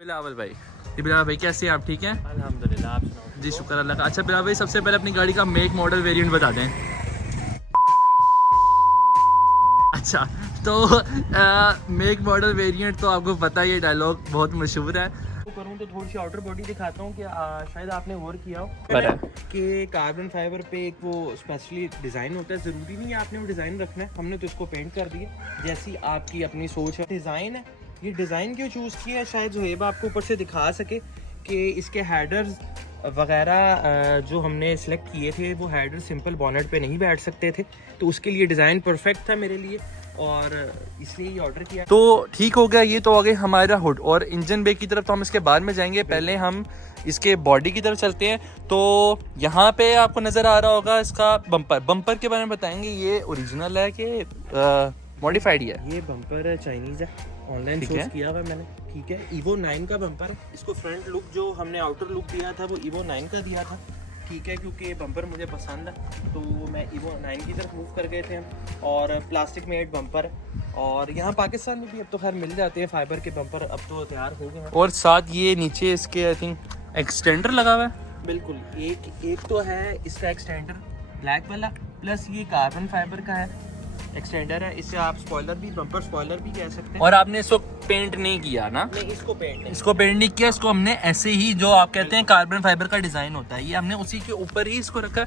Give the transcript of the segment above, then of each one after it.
बिलावल भाई, जी बिलावल भाई कैसे हैं आप? ठीक हैं अल्हम्दुलिल्लाह, आप सुनाओ। जी, शुक्र अल्लाह का। अच्छा बिलावल भाई, सबसे पहले अपनी गाड़ी का मेक मॉडल वेरिएंट बता दें। अच्छा, तो मेक मॉडल वेरिएंट तो आपको पता ही है, डायलॉग बहुत मशहूर है। करूँ तो थोड़ी सी आउटर बॉडी दिखाता हूँ कि शायद आपने गौर किया हो पर है। कि कार्बन फाइबर पे एक वो स्पेशली डिज़ाइन होता है। ज़रूरी नहीं है आपने वो डिज़ाइन रखना है, हमने तो इसको पेंट कर दिया जैसी आपकी अपनी सोच है। डिज़ाइन है, ये डिज़ाइन क्यों चूज़ किया है शायद ज़ुहैब आपको ऊपर से दिखा सके कि इसके हेडर्स वगैरह जो हमने सेलेक्ट किए थे वो हेडर सिंपल बॉनेट पे नहीं बैठ सकते थे, तो उसके लिए डिज़ाइन परफेक्ट था मेरे लिए और इसलिए ये ऑर्डर किया। तो ठीक हो गया, ये तो आ गई हमारा हुड। और इंजन बे की तरफ तो हम इसके बाद में जाएंगे, पहले हम इसके बॉडी की तरफ चलते हैं। तो यहाँ पे आपको नज़र आ रहा होगा इसका बम्पर के बारे में बताएंगे। ये ओरिजिनल है कि मॉडिफाइड है? ये बम्पर चाइनीज़ है, ऑनलाइन ठीक है। सोर्स किया हुआ मैंने। ठीक है, Evo 9 का बम्पर है। इसको फ्रंट लुक जो हमने आउटर लुक दिया था वो Evo 9 का दिया था। ठीक है, क्योंकि ये बम्पर मुझे पसंद है तो मैं Evo 9 की तरफ मूव कर गए थे हम। और प्लास्टिक मेड बम्पर है और यहाँ पाकिस्तान में भी अब तो खैर मिल जाते हैं फाइबर के बम्पर, अब तो तैयार हो गए हैं। और साथ ये नीचे इसके आई थिंक एक्सटेंडर लगा हुआ है। बिल्कुल, एक तो है इसका एक्सटेंडर ब्लैक वाला, प्लस ये कार्बन फाइबर का है एक्सटेंडर है। इससे आप स्पॉइलर भी, बम्पर स्पॉइलर भी कह सकते हैं। और आपने इसको पेंट नहीं किया ना? नहीं, इसको पेंट नहीं, इसको पेंट नहीं किया, इसको हमने ऐसे ही जो आप कहते हैं कार्बन फाइबर का डिज़ाइन होता है, ये हमने उसी के ऊपर ही इसको रखा।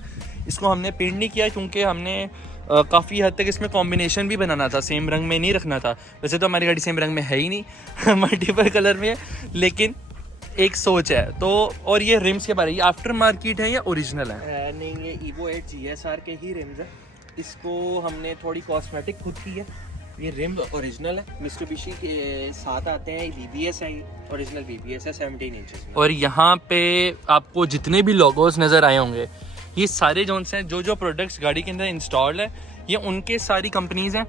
इसको हमने पेंट नहीं किया क्योंकि हमने काफ़ी हद तक इसमें कॉम्बिनेशन भी बनाना था, सेम रंग में नहीं रखना था। वैसे तो हमारी गाड़ी सेम रंग में है ही नहीं मल्टीपल कलर में है, लेकिन एक सोच है तो। और ये रिम्स के बारे में, आफ्टर मार्केट है या ओरिजिनल है? नहीं, ये Evo 8 GSR के ही रिम्स है। इसको हमने थोड़ी कॉस्मेटिक खुद की है। ये रिम ओरिजिनल है, मित्सुबिशी के साथ आते हैं। VBS है, ये ओरिजिनल VBS है 17 इंचेस में। और यहाँ पे आपको जितने भी लोगोस नज़र आए होंगे, ये सारे जोन्स हैं, जो प्रोडक्ट्स गाड़ी के अंदर इंस्टॉल्ड है, ये उनके सारी कंपनीज़ हैं।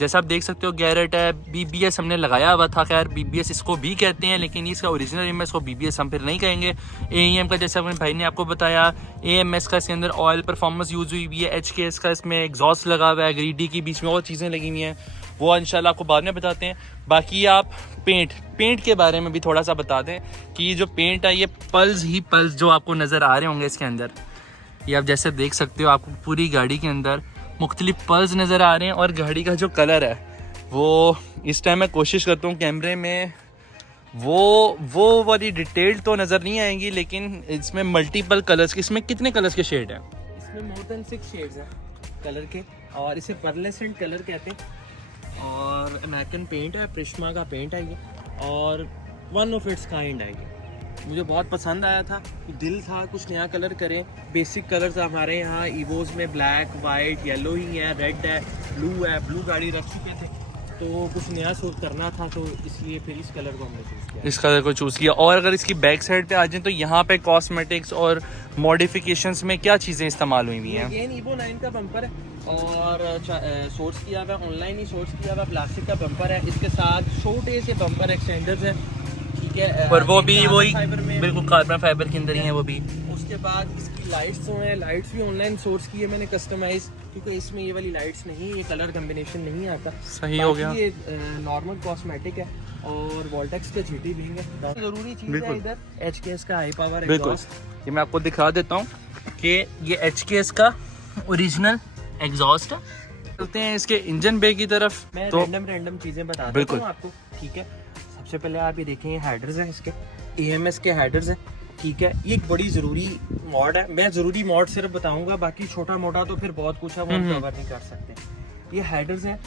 जैसा आप देख सकते हो, गैरेट है, BBS हमने लगाया हुआ था। खैर BBS इसको भी कहते हैं, लेकिन इसका ओरिजिनल रिम है, इसको BBS हम फिर नहीं कहेंगे। AEM का जैसा अपने भाई ने आपको बताया, AMS का इसके अंदर ऑयल परफॉर्मेंस यूज़ हुई हुई है। HKS का इसमें एग्जॉस्ट लगा हुआ है, ग्रीडी की बीच में और चीज़ें लगी हुई हैं, वो इंशाल्लाह आपको बाद में बताते हैं। बाकी आप पेंट के बारे में भी थोड़ा सा बता दें कि जो पेंट है ये पल्स जो आपको नज़र आ रहे होंगे इसके अंदर, ये आप जैसे देख सकते हो, आपको पूरी गाड़ी के अंदर मुख्तलिफ पल्स नज़र आ रहे हैं। और गाड़ी का जो कलर है वो इस टाइम मैं कोशिश करता हूँ कैमरे में वो वाली डिटेल तो नज़र नहीं आएंगी, लेकिन इसमें मल्टीपल कलर्स, इसमें कितने कलर्स के शेड हैं? इसमें मोर देन 6 शेड्स हैं कलर के, और इसे परलेसेंट कलर कहते हैं। और अमेरिकन पेंट है, प्रिश्मा का पेंट है ये, और वन ऑफ इट्स काइंड है ये। मुझे बहुत पसंद आया था, दिल था कुछ नया कलर करें। बेसिक कलर्स हमारे यहाँ ईवोज में ब्लैक, वाइट, येलो ही है, रेड है, ब्लू गाड़ी रख चुके थे, तो कुछ नया सोच करना था, तो इसलिए फिर इस कलर को हमने चूज़ किया। इस कलर को चूज़ किया। और अगर इसकी बैक साइड पे आ जाए तो यहाँ पे कॉस्मेटिक्स और मॉडिफिकेशंस में क्या चीज़ें इस्तेमाल हुई हुई हैं? ये Evo 9 का बम्पर है और सोर्स किया हुआ, ऑनलाइन ही सोर्स किया हुआ प्लास्टिक का बम्पर है। इसके साथ छोटे से बम्पर एक्सटेंडर्स हैं, ठीक है, और वो भी वही फाइबर में, बिल्कुल कार्बन फाइबर के अंदर ही है वो भी। उसके बाद इसकी लाइट्स जो हैं, लाइट्स भी ऑनलाइन सोर्स की है मैंने कस्टमाइज, क्योंकि इसमें ये वाली लाइट्स नहीं, ये कलर कम्बिनेशन नहीं आता। सही हो गया। ये नॉर्मल कॉस्मेटिक है और वोल्टेक्स के GT विंग है। जरूरी चीज़ है इधर HKS का हाई पावर बिल्कुल, एग्जॉस्ट। ये मैं आपको दिखा देता हूँ कि ये HKS का ओरिजिनल एग्जॉस्ट है। चलते हैं इसके इंजन बे की तरफ। मैं तो रैंडम चीज़ें बता देता बिल्कुल। हूँ आपको, ठीक है। सबसे पहले आप ये देखें, ये हेडर्स हैं इसके, AMS के हेडर्स हैं, ठीक है। ये एक बड़ी ज़रूरी मॉड है, मैं ज़रूरी मॉड सिर्फ बताऊंगा, बाकी छोटा मोटा तो फिर बहुत कुछ है वो हम कवर नहीं कर सकते। ये हेडर्स हैं,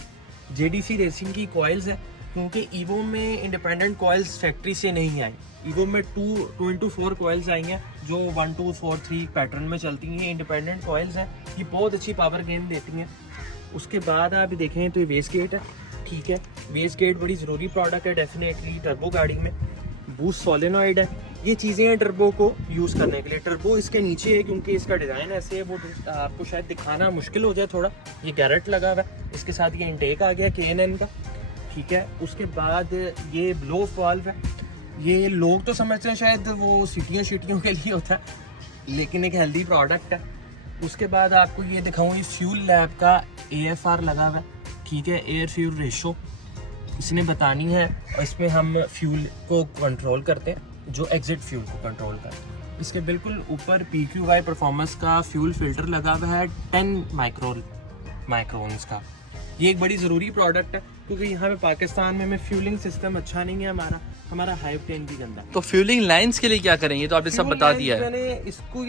JDC रेसिंग की कॉइल्स हैं, क्योंकि Evo में इंडिपेंडेंट कॉइल्स फैक्ट्री से नहीं आई। Evo में 2x4 कॉइल्स आई हैं जो 1 2 4 3 पैटर्न में चलती हैं, इंडिपेंडेंट कॉइल्स हैं, ये बहुत अच्छी पावर गेन देती हैं। उसके बाद आप देखें तो ये वेस्ट गेट है, ठीक है। वेस्ट गेट बड़ी ज़रूरी प्रोडक्ट है डेफिनेटली टर्बो गाड़ी में। बूस्ट सोलेनॉइड है, ये चीज़ें हैं टर्बो को यूज़ करने के लिए। टर्बो इसके नीचे है क्योंकि इसका डिज़ाइन ऐसे है, वो आपको शायद दिखाना मुश्किल हो जाए थोड़ा। ये गैरेट लगा हुआ है, इसके साथ ये इंटेक आ गया K&N का, ठीक है। उसके बाद ये ब्लो ऑफ वाल्व है, ये लोग तो समझते हैं शायद वो सिटियों के लिए होता है, लेकिन एक हेल्दी प्रोडक्ट है। उसके बाद आपको ये दिखाऊँ, ये फ्यूल लैब का AFR लगा हुआ है, ठीक है, एयर फ्यूल रेशो, इसने बतानी है और इसमें हम फ्यूल को कंट्रोल करते हैं, जो एग्जिट फ्यूल को कंट्रोल करते हैं। इसके बिल्कुल ऊपर PQY परफॉर्मेंस का फ्यूल फिल्टर लगा हुआ है 10 माइक्रोन्स का। ये एक बड़ी ज़रूरी प्रोडक्ट है क्योंकि यहाँ पे पाकिस्तान में फ्यूलिंग सिस्टम अच्छा नहीं है हमारा हाइव टेन भी गंदा है। तो फ्यूलिंग लाइंस के लिए क्या करेंगे, तो आपने सब बता दिया है। मैंने इसको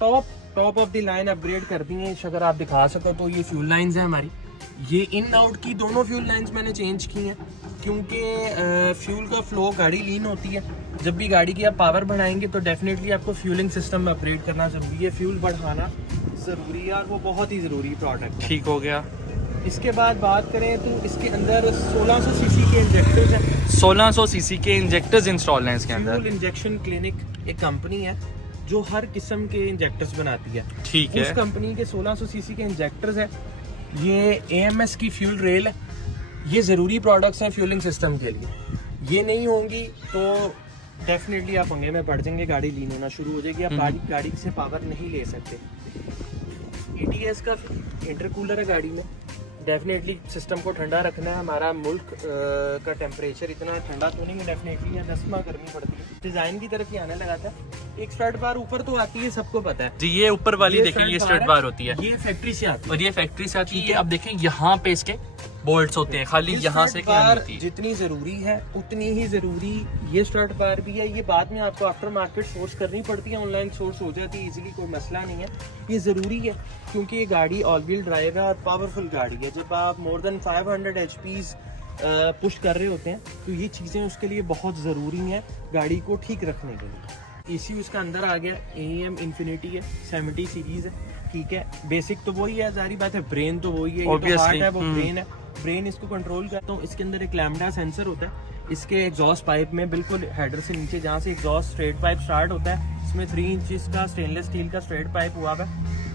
top of the line upgrade कर दी है। अगर आप दिखा सको तो ये फ्यूल लाइंस है हमारी, ये इन आउट की दोनों फ्यूल लाइंस मैंने चेंज की हैं क्योंकि फ्यूल का फ्लो गाड़ी लीन होती है। जब भी गाड़ी की आप पावर बढ़ाएंगे तो डेफिनेटली आपको फ्यूलिंग सिस्टम में अपग्रेड करना जरूरी है, फ्यूल बढ़ाना ज़रूरी है और वो बहुत ही ज़रूरी प्रोडक्ट है। ठीक हो गया। इसके बाद बात करें तो इसके अंदर 1600 सीसी के इंजेक्टर्स हैं। 1600 सीसी के इंजेक्टर्स इंस्टॉल हैं इसके अंदर। फ्यूल इंजेक्शन क्लिनिक एक कंपनी है जो हर किस्म के इंजेक्टर्स बनाती है। ठीक है। उस कंपनी के 1600 सीसी के इंजेक्टर्स हैं। ये AMS की फ्यूल रेल है। ये ज़रूरी प्रोडक्ट्स हैं फ्यूलिंग सिस्टम के लिए। ये नहीं होंगी तो डेफिनेटली आप पंगे में पड़ जाएंगे, गाड़ी लीन होना शुरू हो जाएगी, आप गाड़ी से पावर नहीं ले सकते। ETS का इंटरकूलर है गाड़ी में, डेफिनेटली सिस्टम को ठंडा रखना है। हमारा मुल्क का टेम्परेचर इतना ठंडा तो नहीं है, डेफिनेटली यहाँ 10 माह गर्मी पड़ती है। डिज़ाइन की तरफ ही आने लगा था। एक स्टार्ट बार ऊपर तो आती है, सबको पता है जी। ये ऊपर वाली देखें, ये स्टार्ट बार होती है, ये फैक्ट्री से आती है और ये फैक्ट्री से आती है। अब देखें यहाँ पे इसके बोल्ट्स होते हैं, खाली यहाँ से क्या होती है। जितनी जरूरी है उतनी ही जरूरी ये स्टार्ट बार भी है। ये बाद में आपको आफ्टर मार्केट सोर्स करनी पड़ती है, ऑनलाइन सोर्स हो जाती है इजीली, कोई मसला नहीं है। ये जरूरी है क्योंकि ये गाड़ी ऑल व्हील ड्राइव है और पावरफुल गाड़ी है। जब आप मोर देन 500 HP पुश कर रहे होते हैं तो ये चीज़ें उसके लिए बहुत ज़रूरी हैं गाड़ी को ठीक रखने के लिए। ECU उसका अंदर आ गया, AEM इन्फिनिटी है, 70 सीरीज है। ठीक है, बेसिक तो वही है, जारी बात है। ब्रेन तो वही है, ये तो हार्ट है, वो ब्रेन है। ब्रेन इसको कंट्रोल करता हूँ। इसके अंदर एक लैम्बडा सेंसर होता है। इसके एग्जॉस्ट पाइप में बिल्कुल हेडर से नीचे जहाँ से एग्जॉस्ट स्ट्रेट पाइप स्टार्ट होता है, इसमें 3 इंचेस का स्टेनलेस स्टील का स्ट्रेट पाइप हुआ है,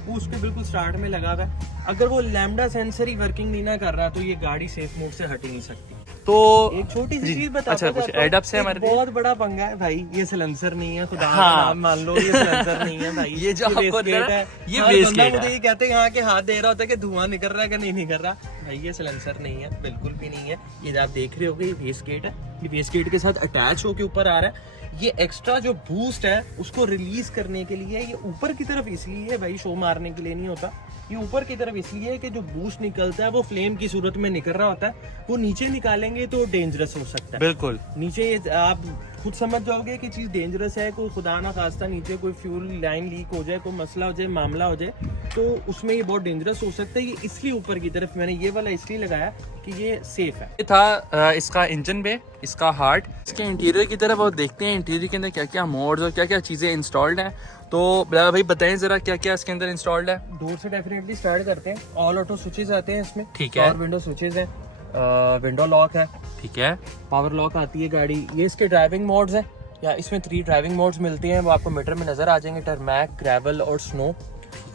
वो उसके बिल्कुल स्टार्ट में लगा हुआ है। अगर वो लैम्बडा सेंसर ही वर्किंग नहीं ना कर रहा तो ये गाड़ी सेफ मोड से हट ही नहीं सकती। तो एक छोटी सी चीज बता, अच्छा कुछ एड अप से हमारे बहुत बड़ा पंगा है भाई, ये सिलेंसर नहीं है, खुदा का नाम मान लो, ये सिलेंसर नहीं है भाई। ये जो आपको है, ये वेस्ट गेट मुझे ये कहते हैं यहाँ के हाथ दे रहा होता है कि धुआं निकल रहा है कि नहीं निकल रहा। भाई ये सिलेंसर नहीं है, बिल्कुल भी नहीं है। ये आप देख रहे होगे, ये वेस्ट गेट है, ये वेस्ट गेट के साथ अटैच होके ऊपर आ रहा है। ये एक्स्ट्रा जो बूस्ट है उसको रिलीज करने के लिए, ये ऊपर की तरफ इसलिए है भाई, शो मारने के लिए नहीं होता। ये ऊपर की तरफ इसलिए है कि जो बूस्ट निकलता है वो फ्लेम की सूरत में निकल रहा होता है, वो नीचे निकालेंगे तो डेंजरस हो सकता है। बिल्कुल नीचे आप खुद समझ जाओगे कि चीज डेंजरस है। कोई खुदा ना खास्ता नीचे कोई फ्यूल लाइन लीक हो जाए, कोई मसला हो जाए, मामला हो जाए, तो उसमें ये बहुत डेंजरस हो सकता है। ये इसलिए ऊपर की तरफ मैंने ये वाला इसलिए लगाया कि ये सेफ है। ये था इसका इंजन बे, इसका हार्ट। इसके इंटीरियर की तरफ और देखते हैं इंटीरियर के अंदर क्या क्या मोड्स और क्या क्या चीज़ें इंस्टॉल्ड हैं। तो बिलाल भाई बताएं जरा क्या क्या इसके अंदर इंस्टॉल्ड है। डोर से डेफिनेटली स्टार्ट करते हैं। ऑल ऑटो स्विचेस आते हैं इसमें, ठीक है। और विंडो स्विचेस हैं, विंडो लॉक है, ठीक है, पावर लॉक आती है गाड़ी। ये इसके ड्राइविंग मोड्स हैं, या इसमें 3 ड्राइविंग मोड्स मिलते हैं, वो आपको मीटर में नजर आ जाएंगे, टरमैक, ग्रेवल और स्नो।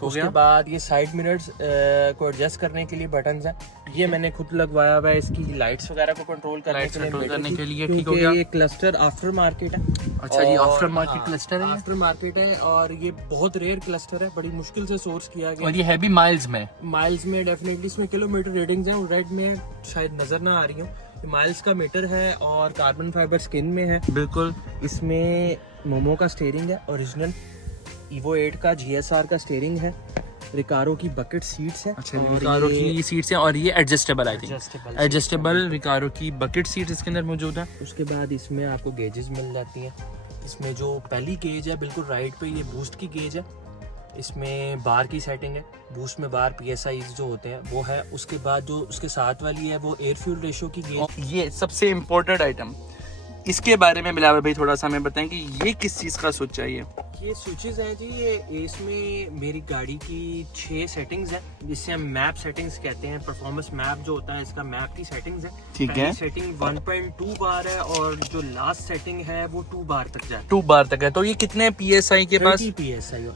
उसके बाद ये साइड मिरर्स को एडजस्ट करने के लिए बटन्स हैं, ये मैंने खुद लगवाया हुआ है। इसकी लाइट्स वगैरह को कंट्रोल करने के लिए ठीक हो गया। ये क्लस्टर आफ्टर मार्केट है। अच्छा जी, आफ्टर मार्केट क्लस्टर है, आफ्टर मार्केट है, और ये बहुत रेयर क्लस्टर है, बड़ी मुश्किल से सोर्स किया गया। और ये है भी माइल्स में डेफिनेटली इसमें किलोमीटर रीडिंग्स हैं, रेड में शायद नजर ना आ रही हूँ। माइल्स का मीटर है और कार्बन फाइबर स्किन में है। बिल्कुल। इसमें मोमो का स्टीयरिंग है, ओरिजिनल Evo 8 का GSR का स्टीयरिंग है। रिकारो की बकेट सीट्स है। अच्छा, रिकारो की सीट्स हैं और ये adjustable, I think adjustable Recaro की बकेट सीट्स इसके अंदर मौजूद है। उसके बाद इसमें आपको गेजेस मिल जाती हैं। इसमें जो पहली गेज है बिल्कुल राइट पे, ये बूस्ट की गेज है। इसमें बार की सेटिंग है, बूस्ट में बार PSI जो होते हैं वो है। उसके बाद जो उसके साथ वाली है वो एयर फ्यूल रेशो की गेज। ये सबसे इम्पोर्टेंट आइटम, इसके बारे में बिलावल भाई थोड़ा सा हमें बताएं कि ये किस चीज़ का स्विच है। ये स्विचेस हैं जी, ये इसमें मेरी गाड़ी की 6 सेटिंग्स हैं, जिससे हम मैप सेटिंग्स कहते हैं। परफॉर्मेंस मैप जो होता है, इसका मैप की सेटिंग्स है। ठीक है। सेटिंग 1.2 बार है और जो लास्ट सेटिंग है वो 2 बार तक जाती है। 2 बार तक है। तो ये कितने PSI के पास?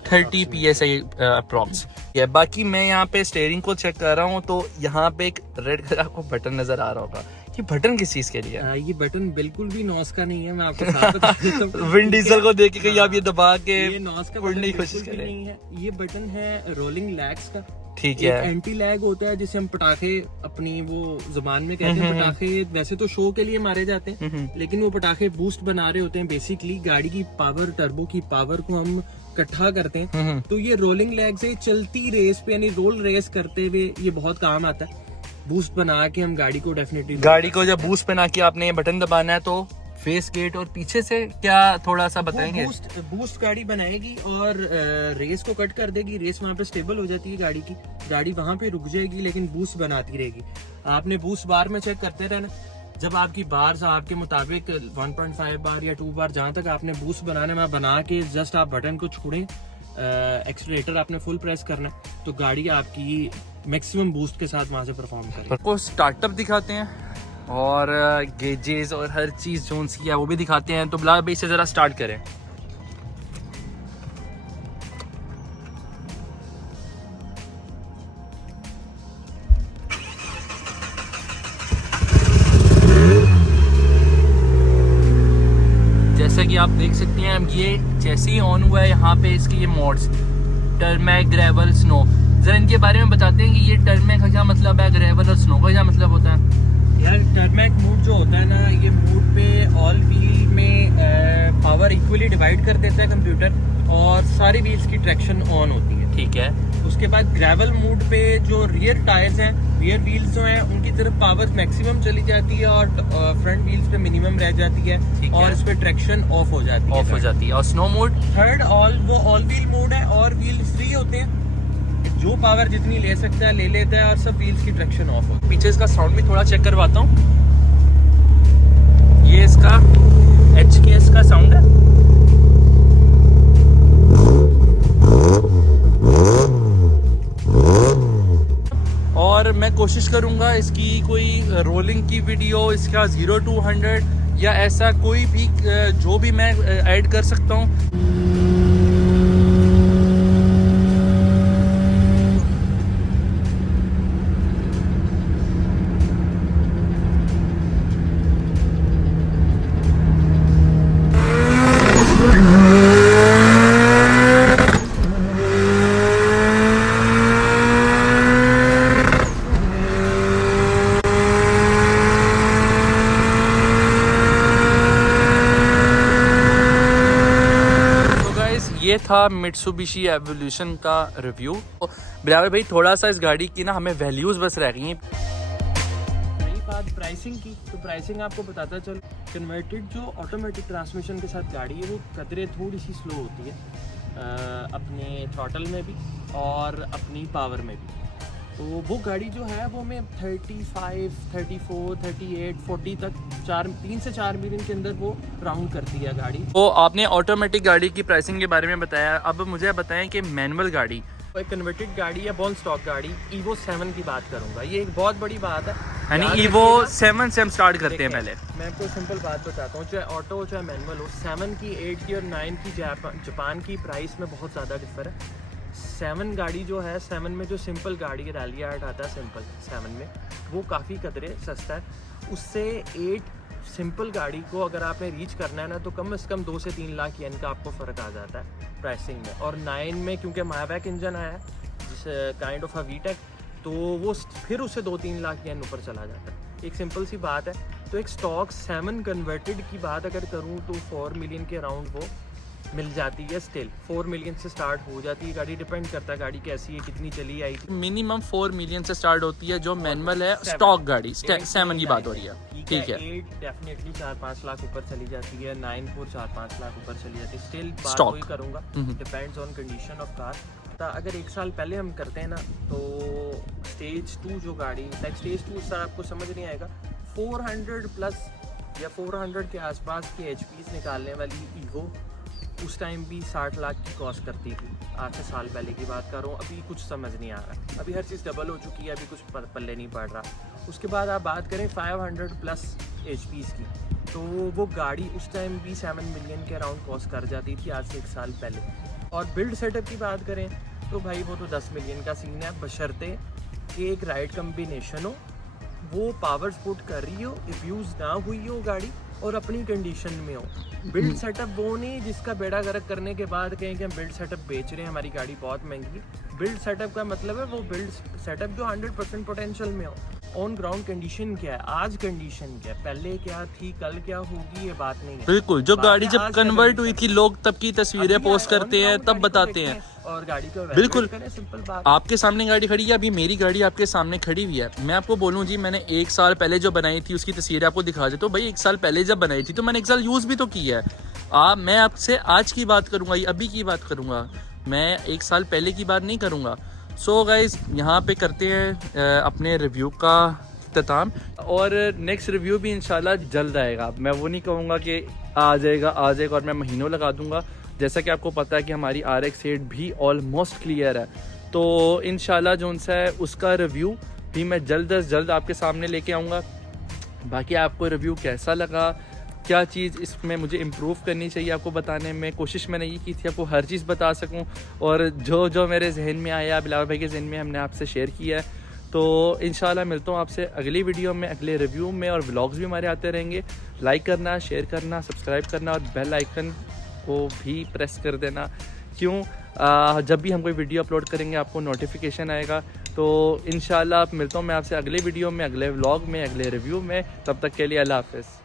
30 PSI अप्रॉक्स। ये बाकी मैं यहाँ पे स्टीयरिंग को चेक कर रहा हूँ, तो यहाँ पे एक रेड कलर को बटन नजर आ रहा होगा। ये बटन किस चीज के लिए है? ये बटन बिल्कुल भी नॉस का नहीं है, मैं आपको साफ बता देता हूँ। विंड डीजल को देख के कहीं आप ये दबा के ये नॉस का उड़ने की कोशिश नहीं है। ये बटन है रोलिंग लैग्स का। ठीक एक है। एंटी लैग होता है जिसे हम पटाखे अपनी वो जुबान में कहते हैं। पटाखे वैसे तो शो के लिए मारे जाते हैं, लेकिन वो पटाखे बूस्ट बना रहे होते हैं। बेसिकली गाड़ी की पावर, टर्बो की पावर को हम इकट्ठा करते हैं। तो ये रोलिंग लैग से चलती रेस पे यानी रोल रेस करते हुए ये बहुत काम आता है। बूस्ट बना के हम गाड़ी को डेफिनेटली, गाड़ी को जब बूस्ट बना के आपने ये बटन दबाना है तो फेस गेट और पीछे से क्या थोड़ा सा बताएंगे? बूस्ट गाड़ी बनाएगी और रेस को कट कर देगी। रेस वहाँ पे स्टेबल हो जाती है गाड़ी की, गाड़ी वहाँ पे रुक जाएगी लेकिन बूस्ट बनाती रहेगी। आपने बूस्ट बार में चेक करते रहना, जब आपकी बार आपके मुताबिक 1.5 बार या 2 बार जहाँ तक आपने बूस्ट बनाने में बना के जस्ट आप बटन को छोड़ें, एक्सीलरेटर आपने फुल प्रेस करना है तो गाड़ी आपकी मैक्सिमम बूस्ट के साथ वहाँ से परफॉर्म करेगी। को स्टार्टअप दिखाते हैं और गेजेस और हर चीज़ जो सी है वो भी दिखाते हैं। तो बिलाल भाई से ज़रा स्टार्ट करें। जैसा कि आप देख सकते हैं, ये जैसे ही ऑन हुआ है यहाँ पे इसके ये मोड्स टर्मैक, ग्रेवल, स्नो, जरा इनके बारे में बताते हैं कि ये टर्मैक का क्या मतलब है, ग्रेवल और स्नो का क्या मतलब होता है? यार टर्मैक मोड जो होता है ना, ये मोड पे ऑल व्हील में पावर इक्वली डिवाइड कर देता है कंप्यूटर और सारी व्हील्स की ट्रैक्शन ऑन होती है। ठीक है। उसके बाद ग्रेवल मोड पे जो रियर टायर्स हैं, रियर व्हील्स जो हैं उनकी तरफ पावर मैक्सिमम चली जाती है और फ्रंट व्हील्स पे मिनिमम रह जाती है और इस पे ट्रैक्शन ऑफ हो जाती है। और स्नो मोड थर्ड वो ऑल व्हील मोड है और व्हील फ्री होते हैं, जो पावर जितनी ले सकता है ले लेता है और सब व्हील्स की ट्रैक्शन ऑफ होती है। पीछे इसका साउंड भी थोड़ा चेक करवाता हूँ। ये इसका HKS का साउंड है। और मैं कोशिश करूंगा इसकी कोई रोलिंग की वीडियो, इसका 0 to 100 या ऐसा कोई भी जो भी मैं ऐड कर सकता हूँ। ये था मित्सुबिशी एवोल्यूशन का रिव्यू। बिलावल भाई थोड़ा सा इस गाड़ी की ना हमें वैल्यूज बस रह गई हैं। रही बात प्राइसिंग की, तो प्राइसिंग आपको बताता चल, कन्वर्टेड जो ऑटोमेटिक ट्रांसमिशन के साथ गाड़ी है वो कदरे थोड़ी सी स्लो होती है अपने थ्रॉटल में भी और अपनी पावर में भी। तो वो गाड़ी जो है वो हमें 35, 34, 38, 40 तक 3 से 4 मिलियन के अंदर वो राउंड करती है गाड़ी। तो आपने ऑटोमेटिक गाड़ी की प्राइसिंग के बारे में बताया, अब मुझे बताएं कि मैनुअल गाड़ी, एक कन्वर्टेड गाड़ी है, बॉर्न स्टॉक गाड़ी, Evo 7 की बात करूंगा। ये एक बहुत बड़ी बात है, यानी Evo 7 से हम स्टार्ट करते हैं। पहले मैं आपको सिंपल बात बताता हूँ, चाहे ऑटो हो चाहे मैनुअल हो, 7 की, 8 की और 9 की जापान की प्राइस में बहुत ज़्यादा डिफर है। 7 गाड़ी जो है, 7 में जो सिंपल गाड़ी रैली आर्ट आता है सिंपल 7 में, वो काफ़ी कदरे सस्ता है। उससे 8 सिंपल गाड़ी को अगर आपने रीच करना है ना, तो कम से कम 2 से 3 लाख येन का आपको फ़र्क आ जाता है प्राइसिंग में। और 9 में क्योंकि मायबैक इंजन आया है जिस काइंड ऑफ अ वीटेक, तो वो फिर उससे 2-3 लाख येन ऊपर चला जाता है। एक सिंपल सी बात है। तो एक स्टॉक 7 कन्वर्टेड की बात अगर करूँ तो 4 मिलियन के अराउंड वो मिल जाती है। स्टिल 4 मिलियन से स्टार्ट हो जाती है गाड़ी, डिपेंड करता है गाड़ी कैसी है, कितनी चली आई थी। मिनिमम 4 मिलियन से स्टार्ट होती है जो मैनुअल है, स्टॉक गाड़ी 7 की बात हो रही है। ठीक है। 8 डेफिनेटली 4-5 लाख ऊपर चली जाती है, 9 को 4-5 लाख ऊपर चली जाती है। स्टिल बात Stock. वही करूँगा, depends on condition of car. अगर 1 साल पहले हम करते हैं ना, तो स्टेज 2 जो गाड़ी, लाइक स्टेज 2 सर आपको समझ नहीं आएगा, 400 प्लस या 400 के आसपास के HPs निकालने वाली Evo उस टाइम भी 60 लाख की कॉस्ट करती थी। आज से साल पहले की बात कर रहा हूँ। अभी कुछ समझ नहीं आ रहा, अभी हर चीज़ डबल हो चुकी है, अभी कुछ पल्ले नहीं पड़ रहा। उसके बाद आप बात करें 500 प्लस HPs की, तो वो गाड़ी उस टाइम भी 7 मिलियन के अराउंड कॉस्ट कर जाती थी आज से 1 साल पहले। और बिल्ड सेटअप की बात करें तो भाई वो तो 10 मिलियन का सीन है, बशर्ते कि एक राइट कम्बिनेशन हो, वो पावर सपोर्ट कर रही हो, अब्यूज़ ना हुई हो गाड़ी, और अपनी कंडीशन में हो। बिल्ड सेटअप वो नहीं जिसका बेड़ा गर्क करने के बाद कहें कि हम बिल्ड सेटअप बेच रहे हैं, हमारी गाड़ी बहुत महंगी। बिल्ड सेटअप का मतलब है वो बिल्ड सेटअप जो 100% पोटेंशियल में हो। ऑन ग्राउंड कंडीशन क्या है, आज कंडीशन क्या है, पहले क्या थी, कल क्या होगी, ये बात नहीं है। बिल्कुल, जो बात है गाड़ी जब आज का कन्वर्ट हुई condition। थी लोग तब की तस्वीरें अभी पोस्ट on करते हैं, ground तब गाड़ी को बताते हैं। देखें और गाड़ी को बिल्कुल। evaluate करें, सिंपल बात। आपके सामने गाड़ी खड़ी है, अभी मेरी गाड़ी आपके सामने खड़ी हुई है। मैं आपको बोलूं जी, मैंने 1 साल पहले जो बनाई थी उसकी तस्वीरें आपको दिखा देता हूं। भाई 1 साल पहले जब बनाई थी तो मैंने 1 साल यूज़ भी तो की है। मैं आपसे आज की बात करूंगा, ये अभी की बात करूंगा, मैं 1 साल पहले की बात नहीं करूंगा। सो गाइज, यहाँ पे करते हैं अपने रिव्यू का इख्तिताम, और नेक्स्ट रिव्यू भी इंशाल्लाह जल्द आएगा। मैं वो नहीं कहूँगा कि आ जाएगा और मैं महीनों लगा दूंगा। जैसा कि आपको पता है कि हमारी RX-8 भी ऑलमोस्ट क्लियर है, तो इंशाल्लाह जो उनसे है उसका रिव्यू भी मैं जल्द अज जल्द आपके सामने लेके आऊँगा। बाकी आपको रिव्यू कैसा लगा, क्या चीज़ इसमें मुझे इम्प्रूव करनी चाहिए, आपको बताने में कोशिश मैंने ये की थी आपको हर चीज़ बता सकूं, और जो जो मेरे जहन में आया, बिलावल भाई के जहन में, हमने आपसे शेयर किया है। तो इंशाल्लाह मिलता हूँ आपसे अगली वीडियो में, अगले रिव्यू में, और व्लॉग्स भी हमारे आते रहेंगे। लाइक करना, शेयर करना, सब्सक्राइब करना और बेल आइकन को भी प्रेस कर देना। क्यों? जब भी हम कोई वीडियो अपलोड करेंगे आपको नोटिफिकेशन आएगा। तो इंशाल्लाह मिलता हूँ मैं आपसे अगले वीडियो में, अगले व्लॉग में, अगले रिव्यू में। तब तक के लिए अल्लाह हाफ़िज़।